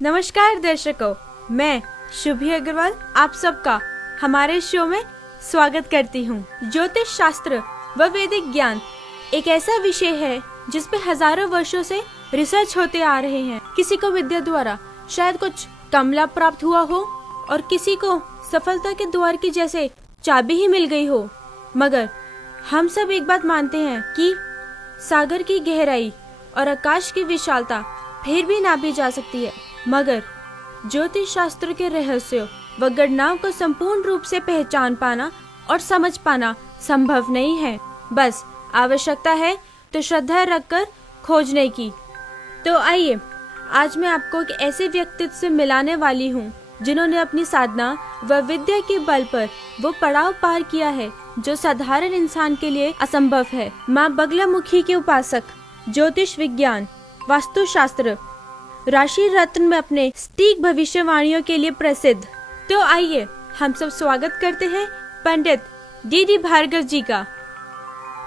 नमस्कार दर्शकों, मैं शुभी अग्रवाल आप सबका हमारे शो में स्वागत करती हूँ। ज्योतिष शास्त्र व वैदिक ज्ञान एक ऐसा विषय है जिस पे हजारों वर्षों से रिसर्च होते आ रहे हैं। किसी को विद्या द्वारा शायद कुछ कम लाभ प्राप्त हुआ हो और किसी को सफलता के द्वार की जैसे चाबी ही मिल गई हो, मगर हम सब एक बात मानते हैं कि सागर की गहराई और आकाश की विशालता फिर भी नापी जा सकती है, मगर ज्योतिष शास्त्र के रहस्यों व गणनाओं को संपूर्ण रूप से पहचान पाना और समझ पाना संभव नहीं है। बस आवश्यकता है तो श्रद्धा रखकर खोजने की। तो आइए, आज मैं आपको एक ऐसे व्यक्तित्व से मिलाने वाली हूँ जिन्होंने अपनी साधना व विद्या के बल पर वो पड़ाव पार किया है जो साधारण इंसान के लिए असंभव है। माँ बगलामुखी के उपासक, ज्योतिष विज्ञान, वास्तु शास्त्र, राशि रत्न में अपने सटीक भविष्यवाणियों के लिए प्रसिद्ध। तो आइए हम सब स्वागत करते हैं पंडित डी भार्गव जी का।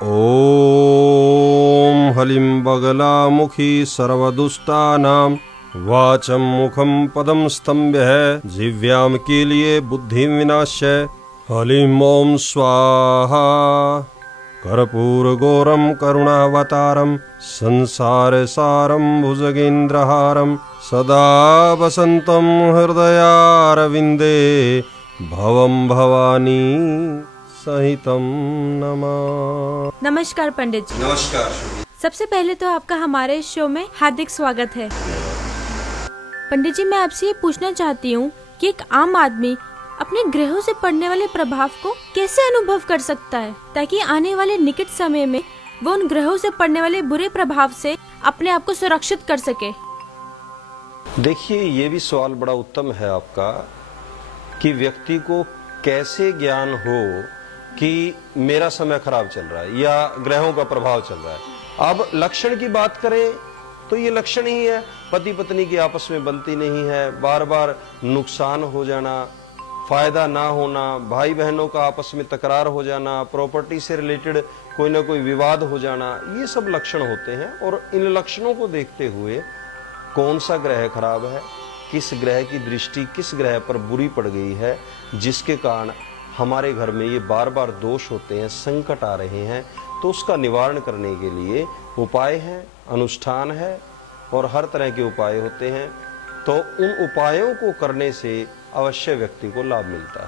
ओम हलिम बगलामुखी सर्वदुष्टानां वाचम मुखम पदम स्तंभ्य है, जिव्याम के लिए बुद्धि विनाश्य। हलिम ओम स्वाहा। कर्पूर गौरम करुणावतारम संसार सारम भुजगेन्द्रहारम सदा वसंतम हृदयारविंदे भवम भवानी सहितम नमः। नमस्कार पंडित जी। नमस्कार। सबसे पहले तो आपका हमारे शो में हार्दिक स्वागत है। पंडित जी, मैं आपसे ये पूछना चाहती हूँ कि एक आम आदमी अपने ग्रहों से पड़ने वाले प्रभाव को कैसे अनुभव कर सकता है ताकि आने वाले निकट समय में वो उन ग्रहों से पड़ने वाले बुरे प्रभाव से अपने आप को सुरक्षित कर सके। देखिए, ये भी सवाल बड़ा उत्तम है आपका कि व्यक्ति को कैसे ज्ञान हो कि मेरा समय खराब चल रहा है या ग्रहों का प्रभाव चल रहा है। अब लक्षण की बात करें तो ये लक्षण ही है, पति पत्नी की आपस में बनती नहीं है, बार बार नुकसान हो जाना, फायदा ना होना, भाई बहनों का आपस में तकरार हो जाना, प्रॉपर्टी से रिलेटेड कोई ना कोई विवाद हो जाना, ये सब लक्षण होते हैं। और इन लक्षणों को देखते हुए कौन सा ग्रह खराब है, किस ग्रह की दृष्टि किस ग्रह पर बुरी पड़ गई है, जिसके कारण हमारे घर में ये बार बार दोष होते हैं, संकट आ रहे हैं, तो उसका निवारण करने के लिए उपाय है, अनुष्ठान है और हर तरह के उपाय होते हैं। तो उन उपायों को करने से अवश्य व्यक्ति को लाभ मिलता है।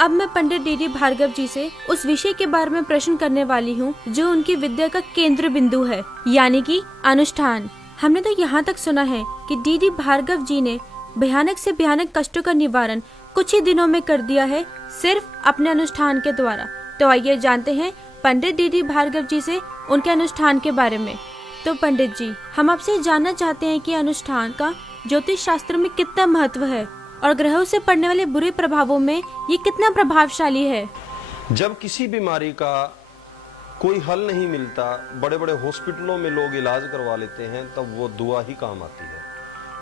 अब मैं पंडित डी भार्गव जी से उस विषय के बारे में प्रश्न करने वाली हूँ जो उनकी विद्या का केंद्र बिंदु है, यानी कि अनुष्ठान। हमने तो यहाँ तक सुना है कि डी भार्गव जी ने भयानक से भयानक कष्टों का निवारण कुछ ही दिनों में कर दिया है, सिर्फ अपने अनुष्ठान के द्वारा। तो आइए जानते हैं पंडित डी भार्गव जी से उनके अनुष्ठान के बारे में। तो पंडित जी, हम आपसे जानना चाहते हैं कि अनुष्ठान का ज्योतिष शास्त्र में कितना महत्व है और ग्रहों से पड़ने वाले बुरे प्रभावों में ये कितना प्रभावशाली है। जब किसी बीमारी का कोई हल नहीं मिलता, बड़े बड़े हॉस्पिटलों में लोग इलाज करवा लेते हैं, तब वो दुआ ही काम आती है।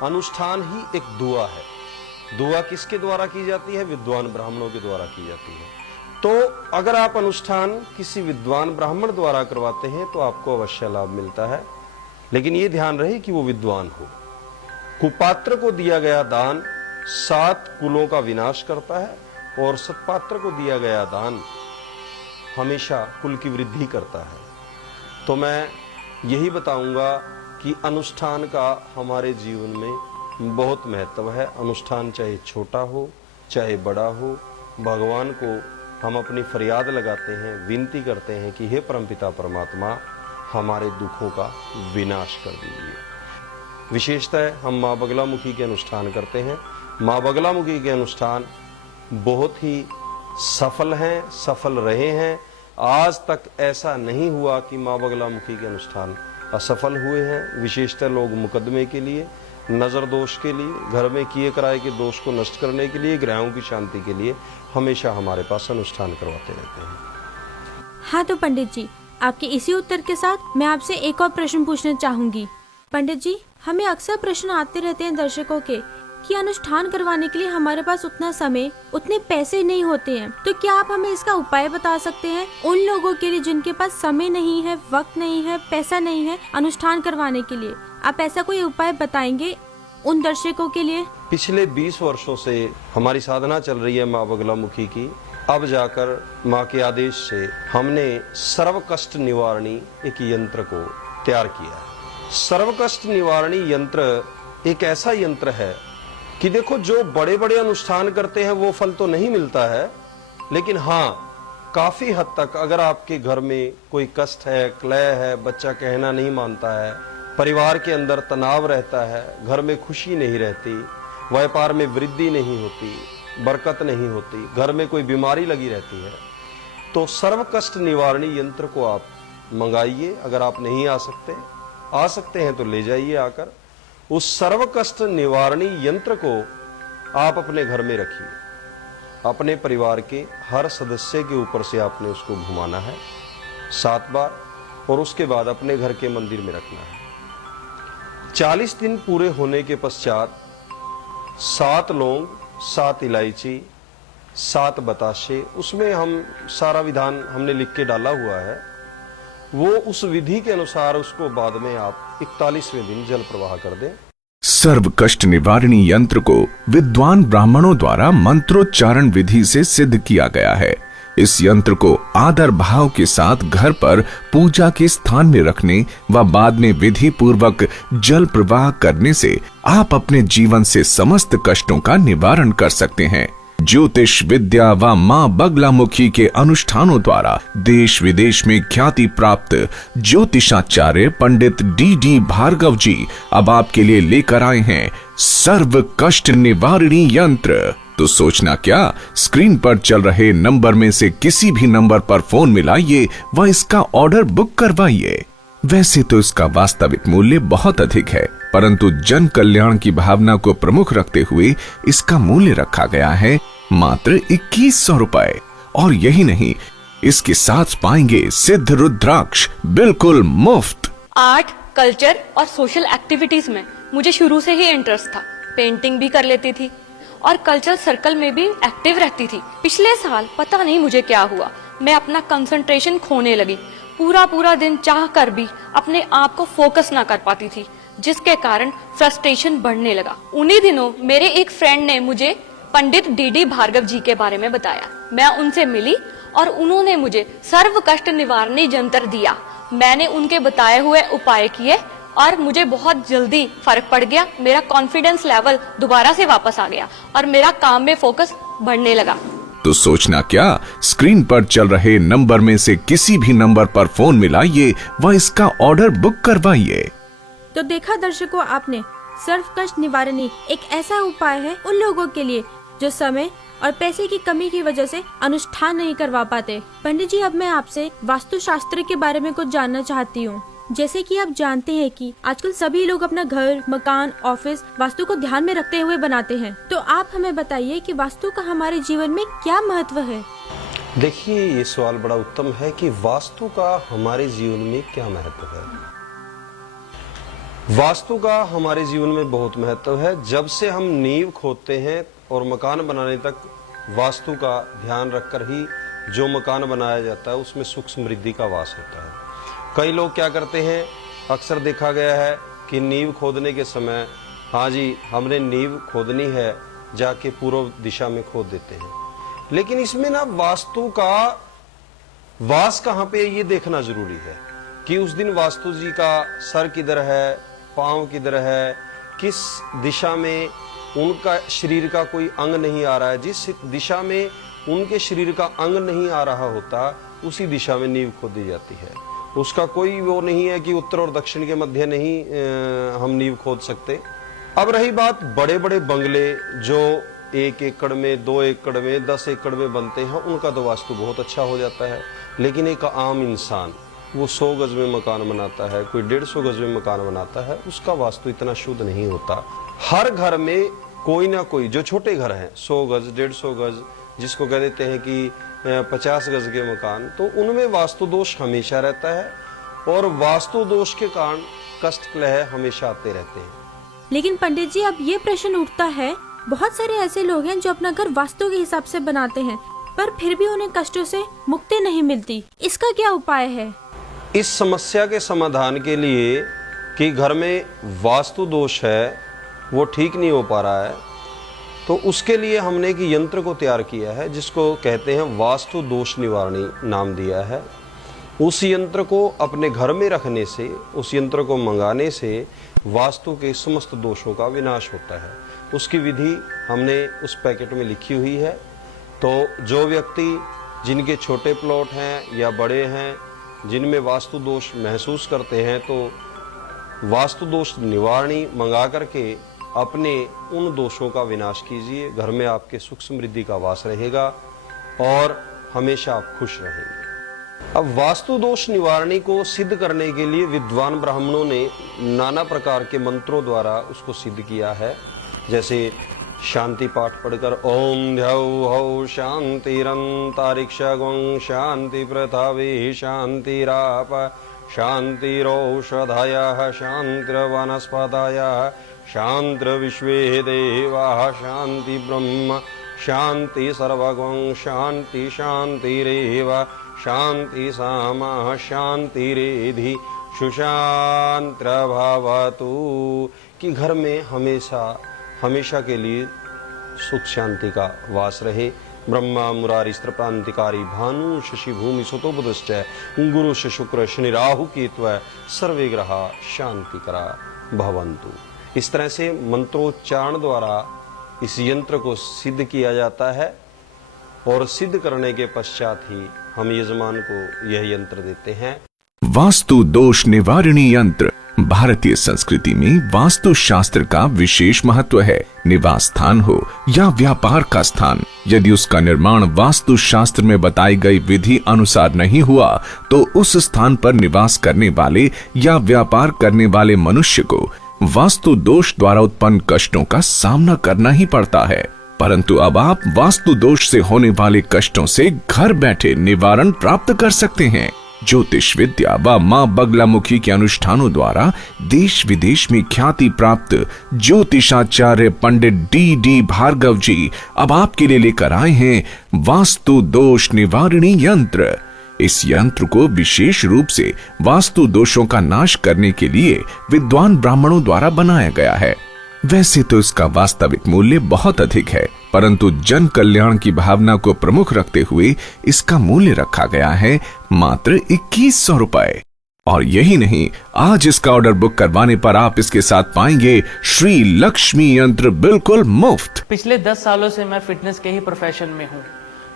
अनुष्ठान ही एक दुआ है। दुआ किसके द्वारा की जाती है? विद्वान ब्राह्मणों के द्वारा की जाती है। तो अगर आप अनुष्ठान किसी विद्वान ब्राह्मण द्वारा करवाते हैं तो आपको अवश्य लाभ मिलता है, लेकिन ये ध्यान रहे कि वो विद्वान हो। कुपात्र को दिया गया दान 7 कुलों का विनाश करता है और सत्पात्र को दिया गया दान हमेशा कुल की वृद्धि करता है। तो मैं यही बताऊंगा कि अनुष्ठान का हमारे जीवन में बहुत महत्व है। अनुष्ठान चाहे छोटा हो चाहे बड़ा हो, भगवान को हम अपनी फरियाद लगाते हैं, विनती करते हैं कि हे परमपिता परमात्मा, हमारे दुखों का विनाश कर दीजिए। विशेषतः हम माँ बगलामुखी के अनुष्ठान करते हैं। माँ बगलामुखी के अनुष्ठान बहुत ही सफल हैं, सफल रहे हैं। आज तक ऐसा नहीं हुआ कि माँ बगलामुखी के अनुष्ठान असफल हुए हैं। विशेषतः लोग मुकदमे के लिए, नजर दोष के लिए, घर में किए कराए के दोष को नष्ट करने के लिए, ग्रहों की शांति के लिए हमेशा हमारे पास अनुष्ठान करवाते रहते हैं। हाँ, तो पंडित जी, आपके इसी उत्तर के साथ मैं आपसे एक और प्रश्न पूछना चाहूंगी। पंडित जी, हमें अक्सर प्रश्न आते रहते हैं दर्शकों के कि अनुष्ठान करवाने के लिए हमारे पास उतना समय, उतने पैसे नहीं होते हैं, तो क्या आप हमें इसका उपाय बता सकते हैं उन लोगों के लिए जिनके पास समय नहीं है, वक्त नहीं है, पैसा नहीं है अनुष्ठान करवाने के लिए? आप ऐसा कोई उपाय बताएंगे उन दर्शकों के लिए? पिछले 20 वर्षों से हमारी साधना चल रही है माँ बगलामुखी की। अब जाकर माँ के आदेश से हमने सर्व कष्ट निवारणी एक यंत्र को तैयार किया है। सर्व कष्ट निवारणी यंत्र एक ऐसा यंत्र है कि देखो, जो बड़े बड़े अनुष्ठान करते हैं वो फल तो नहीं मिलता है, लेकिन हाँ, काफी हद तक अगर आपके घर में कोई कष्ट है, क्लेह है, बच्चा कहना नहीं मानता है, परिवार के अंदर तनाव रहता है, घर में खुशी नहीं रहती, व्यापार में वृद्धि नहीं होती, बरकत नहीं होती, घर में कोई बीमारी लगी रहती है, तो सर्व कष्ट निवारणी यंत्र को आप मंगाइए। अगर आप नहीं आ सकते हैं तो ले जाइए आकर। उस सर्व कष्ट निवारणी यंत्र को आप अपने घर में रखिए। अपने परिवार के हर सदस्य के ऊपर से आपने उसको घुमाना है 7 बार, और उसके बाद अपने घर के मंदिर में रखना है। 40 दिन पूरे होने के पश्चात 7 लौंग, 7 इलायची, 7 बताशे, उसमें हम सारा विधान हमने लिख के डाला हुआ है, वो उस विधि के अनुसार उसको बाद में आप 41वें दिन जल प्रवाह कर दें। सर्व कष्ट निवारणी यंत्र को विद्वान ब्राह्मणों द्वारा मंत्रोच्चारण विधि से सिद्ध किया गया है। इस यंत्र को आदर भाव के साथ घर पर पूजा के स्थान में रखने व बाद में विधि पूर्वक जल प्रवाह करने से आप अपने जीवन से समस्त कष्टों का निवारण कर सकते हैं। ज्योतिष विद्या व माँ बगलामुखी के अनुष्ठानों द्वारा देश विदेश में ख्याति प्राप्त ज्योतिषाचार्य पंडित डी भार्गव जी अब आपके लिए लेकर आए हैं सर्व कष्ट निवारणी यंत्र। तो सोचना क्या, स्क्रीन पर चल रहे नंबर में से किसी भी नंबर पर फोन मिलाइए व इसका ऑर्डर बुक करवाइए। वैसे तो इसका वास्तविक मूल्य बहुत अधिक है, परंतु जन कल्याण की भावना को प्रमुख रखते हुए इसका मूल्य रखा गया है मात्र 2100 रुपए। और यही नहीं, इसके साथ पाएंगे सिद्ध रुद्राक्ष बिल्कुल मुफ्त। आर्ट, कल्चर और सोशल एक्टिविटीज में मुझे शुरू से ही इंटरेस्ट था। पेंटिंग भी कर लेती थी और कल्चरल सर्कल में भी एक्टिव रहती थी। पिछले साल पता नहीं मुझे क्या हुआ, मैं अपना कंसंट्रेशन खोने लगी। पूरा दिन चाह कर भी अपने आप को फोकस ना कर पाती थी, जिसके कारण फ्रस्ट्रेशन बढ़ने लगा। उन्हीं दिनों मेरे एक फ्रेंड ने मुझे पंडित डी भार्गव जी के बारे में बताया। मैं उनसे मिली और उन्होंने मुझे सर्व कष्ट निवारणी यंत्र दिया। मैंने उनके बताए हुए उपाय किए और मुझे बहुत जल्दी फर्क पड़ गया। मेरा कॉन्फिडेंस लेवल दोबारा से वापस आ गया और मेरा काम में फोकस बढ़ने लगा। तो सोचना क्या, स्क्रीन पर चल रहे नंबर में से किसी भी नंबर पर फोन मिलाइए व इसका ऑर्डर बुक करवाइए। तो देखा दर्शकों आपने, सर्व कष्ट निवारणी एक ऐसा उपाय है उन लोगों के लिए जो समय और पैसे की कमी की वजह से अनुष्ठान नहीं करवा पाते। पंडित जी, अब मैं आपसे वास्तु शास्त्र के बारे में कुछ जानना चाहती हूँ। जैसे कि आप जानते हैं कि आजकल सभी लोग अपना घर, मकान, ऑफिस वास्तु को ध्यान में रखते हुए बनाते हैं, तो आप हमें बताइए कि वास्तु का हमारे जीवन में क्या महत्व है। देखिए, ये सवाल बड़ा उत्तम है कि वास्तु का हमारे जीवन में क्या महत्व है। वास्तु का हमारे जीवन में बहुत महत्व है। जब से हम नींव खोदते हैं और मकान बनाने तक वास्तु का ध्यान रखकर ही जो मकान बनाया जाता है उसमें सुख समृद्धि का वास होता है। कई लोग क्या करते हैं, अक्सर देखा गया है कि नींव खोदने के समय, हाँ जी हमने नींव खोदनी है, जाके पूर्व दिशा में खोद देते हैं। लेकिन इसमें ना वास्तु का वास कहाँ पे, ये देखना जरूरी है कि उस दिन वास्तु जी का सर किधर है, पांव किधर है, किस दिशा में उनका शरीर का कोई अंग नहीं आ रहा है। जिस दिशा में उनके शरीर का अंग नहीं आ रहा होता उसी दिशा में नींव खोदी जाती है। उसका कोई वो नहीं है कि उत्तर और दक्षिण के मध्य नहीं हम नींव खोद सकते। अब रही बात बड़े बड़े बंगले जो 1 एकड़ में, 2 एकड़ में, 10 एकड़ में बनते हैं, उनका तो वास्तु बहुत अच्छा हो जाता है। लेकिन एक आम इंसान वो 100 गज में मकान बनाता है, कोई 150 गज में मकान बनाता है, उसका वास्तु इतना शुद्ध नहीं होता। हर घर में कोई ना कोई, जो छोटे घर हैं 100 गज, 150 गज, जिसको कह देते हैं कि 50 गज के मकान, तो उनमें वास्तु दोष हमेशा रहता है और वास्तु दोष के कारण कष्ट क्लेह हमेशा आते रहते हैं। लेकिन पंडित जी, अब ये प्रश्न उठता है, बहुत सारे ऐसे लोग हैं जो अपना घर वास्तु के हिसाब से बनाते हैं पर फिर भी उन्हें कष्टों से मुक्ति नहीं मिलती। इसका क्या उपाय है? इस समस्या के समाधान के लिए कि घर में वास्तु दोष है वो ठीक नहीं हो पा रहा है, तो उसके लिए हमने एक यंत्र को तैयार किया है जिसको कहते हैं वास्तु दोष निवारणी नाम दिया है। उस यंत्र को अपने घर में रखने से, उस यंत्र को मंगाने से वास्तु के समस्त दोषों का विनाश होता है। उसकी विधि हमने उस पैकेट में लिखी हुई है। तो जो व्यक्ति जिनके छोटे प्लॉट हैं या बड़े हैं, जिनमें वास्तु दोष महसूस करते हैं, तो वास्तु दोष निवारणी मंगा करके अपने उन दोषों का विनाश कीजिए। घर में आपके सुख समृद्धि का वास रहेगा और हमेशा आप खुश रहेंगे। अब वास्तु दोष निवारणी को सिद्ध करने के लिए विद्वान ब्राह्मणों ने नाना प्रकार के मंत्रों द्वारा उसको सिद्ध किया है। जैसे शांति पाठ पढ़कर ओम ध्यौ हौ शांतिरंतरिक्षं शांति पृथ्वी शांतिराप शांतिरौषधयः शांतिर्वनस्पतयः शांतिर्विश्वे देवाः शांति ब्रह्म शांति सर्वगं शांति शांतिरेव शांति सामा शांतिरेधि सुशांतिर्भवतु। कि घर में हमेशा के लिए सुख शांति का वास रहे। ब्रह्मा मुरारी स्त्रप्रांतिकारी भानु शशि भूमि सुतो बुधश्च गुरु से शुक्र शनि राहु केतु सर्वे ग्रहा शांतिकरा भवन्तु। इस तरह से मंत्रोच्चारण द्वारा इस यंत्र को सिद्ध किया जाता है और सिद्ध करने के पश्चात ही हम यजमान को यह यंत्र देते हैं। वास्तु दोष निवारणी यंत्र भारतीय संस्कृति में वास्तु शास्त्र का विशेष महत्व है। निवास स्थान हो या व्यापार का स्थान, यदि उसका निर्माण वास्तु शास्त्र में बताई गई विधि अनुसार नहीं हुआ तो उस स्थान पर निवास करने वाले या व्यापार करने वाले मनुष्य को वास्तु दोष द्वारा उत्पन्न कष्टों का सामना करना ही पड़ता है। परंतु अब आप वास्तु दोष से होने वाले कष्टों से घर बैठे निवारण प्राप्त कर सकते हैं। ज्योतिष विद्या व मां बगलामुखी के अनुष्ठानों द्वारा देश विदेश में ख्याति प्राप्त ज्योतिषाचार्य पंडित डी भार्गव जी अब आपके लिए लेकर आए हैं वास्तु दोष निवारणी यंत्र। इस यंत्र को विशेष रूप से वास्तु दोषों का नाश करने के लिए विद्वान ब्राह्मणों द्वारा बनाया गया है। वैसे तो इसका वास्तविक मूल्य बहुत अधिक है, परंतु जन कल्याण की भावना को प्रमुख रखते हुए इसका मूल्य रखा गया है मात्र 2100 रुपए। और यही नहीं, आज इसका ऑर्डर बुक करवाने पर आप इसके साथ पाएंगे श्री लक्ष्मी यंत्र बिल्कुल मुफ्त। पिछले 10 सालों से मैं फिटनेस के ही प्रोफेशन में हूँ।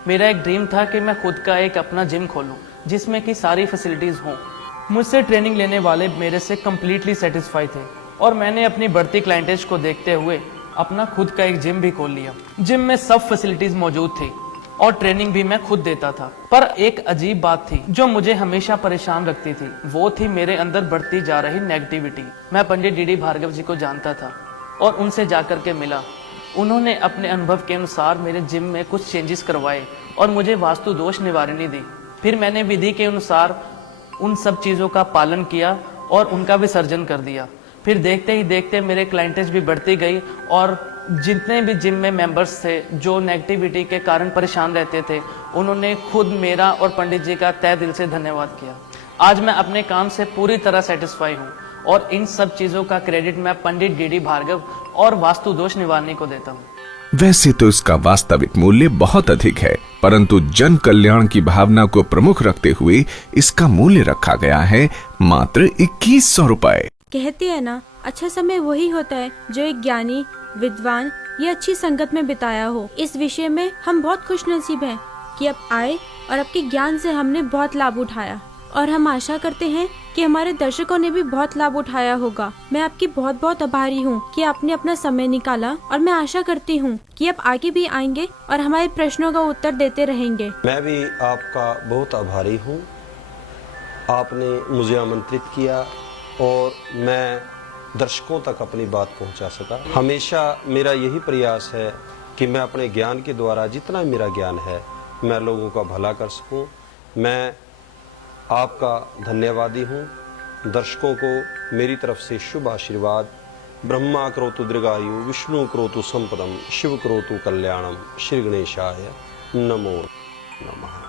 मेरा एक ड्रीम था कि मैं खुद का एक अपना जिम खोलूं जिसमें कि सारी फैसिलिटीज हों। मुझसे ट्रेनिंग लेने वाले मेरे से कम्प्लीटली सेटिस्फाई थे और मैंने अपनी बढ़ती क्लाइंटेज को देखते हुए अपना खुद का एक जिम भी खोल लिया। जिम में सब फैसिलिटीज मौजूद थी और ट्रेनिंग भी मैं खुद देता था। पर एक अजीब बात थी जो मुझे हमेशा परेशान रखती थी, वो थी मेरे अंदर बढ़ती जा रही नेगेटिविटी। मैं पंडित डी भार्गव जी को जानता था और उनसे जाकर के मिला। उन्होंने अपने अनुभव के अनुसार मेरे जिम में कुछ चेंजेस करवाए और मुझे वास्तु दोष निवारणी दी। फिर मैंने विधि के अनुसार उन सब चीज़ों का पालन किया और उनका विसर्जन कर दिया। फिर देखते ही देखते मेरे क्लाइंटेज भी बढ़ती गई और जितने भी जिम में मेंबर्स थे जो नेगेटिविटी के कारण परेशान रहते थे, उन्होंने खुद मेरा और पंडित जी का तहे दिल से धन्यवाद किया। आज मैं अपने काम से पूरी तरह सेटिस्फाई हूँ और इन सब चीज़ों का क्रेडिट मैं पंडित डी भार्गव और वास्तु दोष निवारणी को देता हूँ। वैसे तो इसका वास्तविक मूल्य बहुत अधिक है, परंतु जन कल्याण की भावना को प्रमुख रखते हुए इसका मूल्य रखा गया है मात्र 2100 रुपए। कहते हैं ना, अच्छा समय वही होता है जो एक ज्ञानी, विद्वान या अच्छी संगत में बिताया हो। इस विषय में हम बहुत खुशनसीब हैं कि आप आए और आपके ज्ञान से हमने बहुत लाभ उठाया और हम आशा करते हैं कि हमारे दर्शकों ने भी बहुत लाभ उठाया होगा। मैं आपकी बहुत बहुत आभारी हूँ कि आपने अपना समय निकाला और मैं आशा करती हूँ कि आप आगे भी आएंगे और हमारे प्रश्नों का उत्तर देते रहेंगे। मैं भी आपका बहुत आभारी हूँ। आपने मुझे आमंत्रित किया और मैं दर्शकों तक अपनी बात पहुंचा सका। हमेशा मेरा यही प्रयास है कि मैं अपने ज्ञान के द्वारा जितना मेरा ज्ञान है मैं लोगों का भला कर सकूं। मैं आपका धन्यवादी हूं। दर्शकों को मेरी तरफ से शुभ आशीर्वाद। ब्रह्मा करोतु दीर्घायु, विष्णु करोतु संपदम, शिव करोतु कल्याणम। श्री गणेशाय नमो नमः।